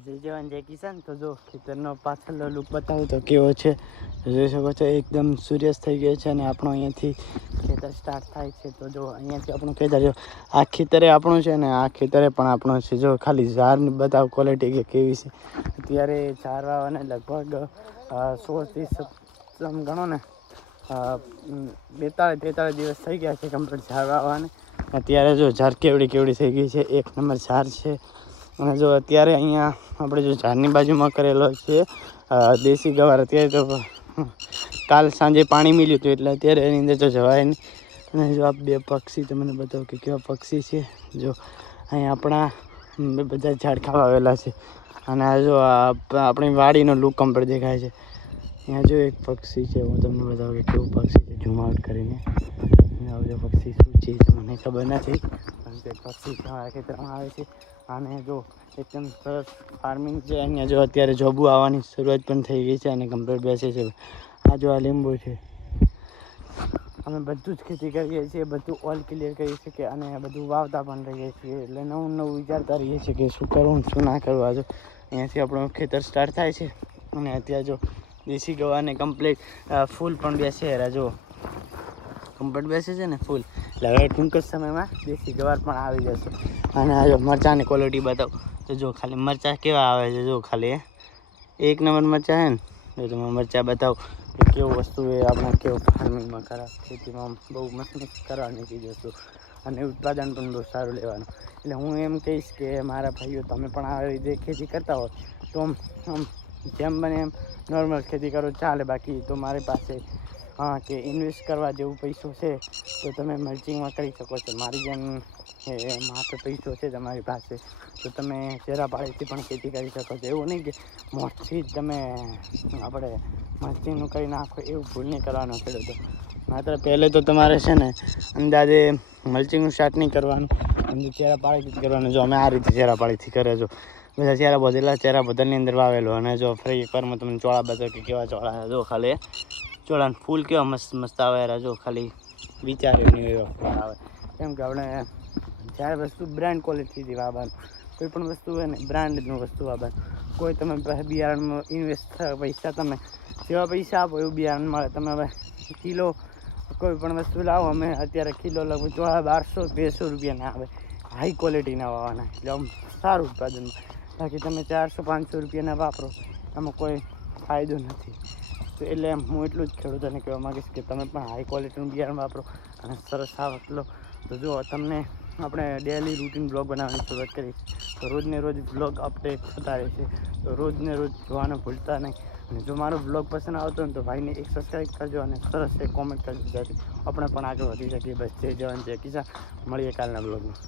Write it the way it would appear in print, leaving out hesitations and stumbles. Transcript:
જય જવાન જય કિસાન. તો જો ખેતરનો પાછળનો લુક બતાવું તો કેવો છે જોઈ શકો છો. એકદમ સૂર્યાસ્ત થઈ ગયો છે અને આપણો અહીંયાથી ખેતર સ્ટાર્ટ થાય છે. તો જો અહીંયાથી આપણું ખેતર જો આ ખેતરે આપણું છે ને આ ખેતરે પણ આપણું છે. જો ખાલી ઝાડની બતાવ ક્વોલિટી કે કેવી છે. અત્યારે ઝાડ વાવવાને લગભગ 16 થી ગણો ને 42-43 દિવસ થઈ ગયા છે કમ્પ્લીટ ઝાડ વાવવાને. અત્યારે જો ઝાડ કેવડી થઈ ગઈ છે. એક નંબર ઝાડ છે. અને જો અત્યારે અહીંયા આપણે જો ઝાડની બાજુમાં કરેલો છે દેશી ગવાર. અત્યારે તો કાલ સાંજે પાણી મિલ્યું હતું એટલે અત્યારે એની અંદર તો જવાય નહીં. અને જો આ બે પક્ષી તમને બતાવો કે કેવા પક્ષી છે. જો અહીંયા આપણા બધા ઝાડ ખાવા આવેલા છે. અને આ જો આપણી વાડીનો લુક કમ્પ્લીટ દેખાય છે. અહીંયા જો એક પક્ષી છે, હું તમને બતાવું કે કેવું પક્ષી છે ઝૂમ આઉટ કરીને. અને જો પક્ષી શું છે મને ખબર નથી, પણ તે પક્ષી અમારા ખેતરમાં આવે છે. અને જો એકદમ સરસ ફાર્મિંગ છે. અહીંયા જો અત્યારે જોબુ આવવાની શરૂઆત પણ થઈ ગઈ છે અને કમ્પ્લીટ બેસે છે. આ જો આ લીંબુ છે. અમે બધું જ ખેતી કરીએ છીએ, બધું ઓલ ક્લિયર કરીએ છીએ અને બધું વાવતા પણ રહીએ છીએ. એટલે નવું વિચારતા રહીએ છીએ કે શું કરવું શું ના કરવું. આ જો અહીંયાથી આપણું ખેતર સ્ટાર્ટ થાય છે. અને અત્યારે જો દેશી ગવારને કમ્પ્લીટ ફૂલ પણ બેસે. જો કમ્પ્લીટ બેસે છે ને ફૂલ. એટલે હવે ટૂંક જ સમયમાં દેશી ગવાર પણ આવી જશે. અને આ જો મરચાંની ક્વોલિટી બતાવો તો જો ખાલી મરચાં કેવા આવે છે. જો ખાલી એક નંબર મરચાં છે ને. જો તમે મરચાં બતાવો કે કેવું વસ્તુ એ આપણે કેવું ફાર્મિંગમાં કરા ખેતીમાં બહુ મસ્ત કરવાની ચીજ વસ્તુ. અને ઉત્પાદન પણ બહુ સારું લેવાનું. એટલે હું એમ કહીશ કે મારા ભાઈઓ તમે પણ આવી રીતે ખેતી કરતા હોય તો આમ જેમ બને એમ નોર્મલ ખેતી કરો ચાલે. બાકી તો મારી પાસે કે ઇન્વેસ્ટ કરવા જેવું પૈસો છે તો તમે મલ્ચિંગમાં કરી શકો છો. મારી જેમ માત્ર પૈસો છે તમારી પાસે તો તમે ચેરાપાળીથી પણ ખેતી કરી શકો છો. એવું નહીં કે મોટથી જ તમે આપણે મલ્ચિંગનું કરી નાખો, એવું ભૂલ નહીં કરવાનું ખેડૂતો. માત્ર પહેલે તો તમારે છે ને અંદાજે મલ્ચિંગનું સ્ટાર્ટ નહીં કરવાનું, ચેરાપાળીથી જ કરવાનું. જો અમે આ રીતે ચેરાપાળીથી કરે. જો બધા ચેરા બદલની અંદર વાવેલો. અને જો ફરી એકવારમાં તમને ચોળા બતાવો કે કેવા ચોળા. જો ખાલી ચોળાને ફૂલ કેવા મસ્ત આવે. જો ખાલી વિચાર્યું નહીં એવા ફૂલ આવે. કેમ કે આપણે જ્યારે વસ્તુ બ્રાન્ડ ક્વોલિટીથી વાવવાનું. કોઈ પણ વસ્તુ હોય ને બ્રાન્ડનું વસ્તુ વાવવાનું. કોઈ તમે બિયારણમાં ઇન્વેસ્ટ પૈસા તમે જેવા પૈસા આપો એવું બિયારણ મળે. તમે હવે કિલો કોઈ પણ વસ્તુ લાવો, અમે અત્યારે કિલો લગભગ 1200-200 રૂપિયાના આવે. હાઈ ક્વોલિટીના વાવવાના એટલે આમ સારું ઉત્પાદન. બાકી તમે 400-500 રૂપિયાના વાપરો એમાં કોઈ ફાયદો નથી. તો એટલે હું એટલું જ ખેડૂતોને કહેવા માગીશ કે તમે પણ હાઈ ક્વોલિટીનું બિયારણ વાપરો અને સરસ આવક લો. તો જો તમને આપણે ડેલી રૂટીન બ્લોગ બનાવવાની શરૂઆત કરી તો રોજને રોજ બ્લોગ અપડેટ થતા રહેશે. તો રોજને રોજ જોવાનું ભૂલતા નહીં. અને જો મારો બ્લોગ પસંદ આવતો હોય ને તો ભાઈને એક સબસ્ક્રાઈબ કરજો અને સરસ એક કોમેન્ટ કરજો, જેથી આપણે પણ આગળ વધી શકીએ. બસ જય જવાન જય કિસાન. મળીએ કાલના બ્લોગમાં.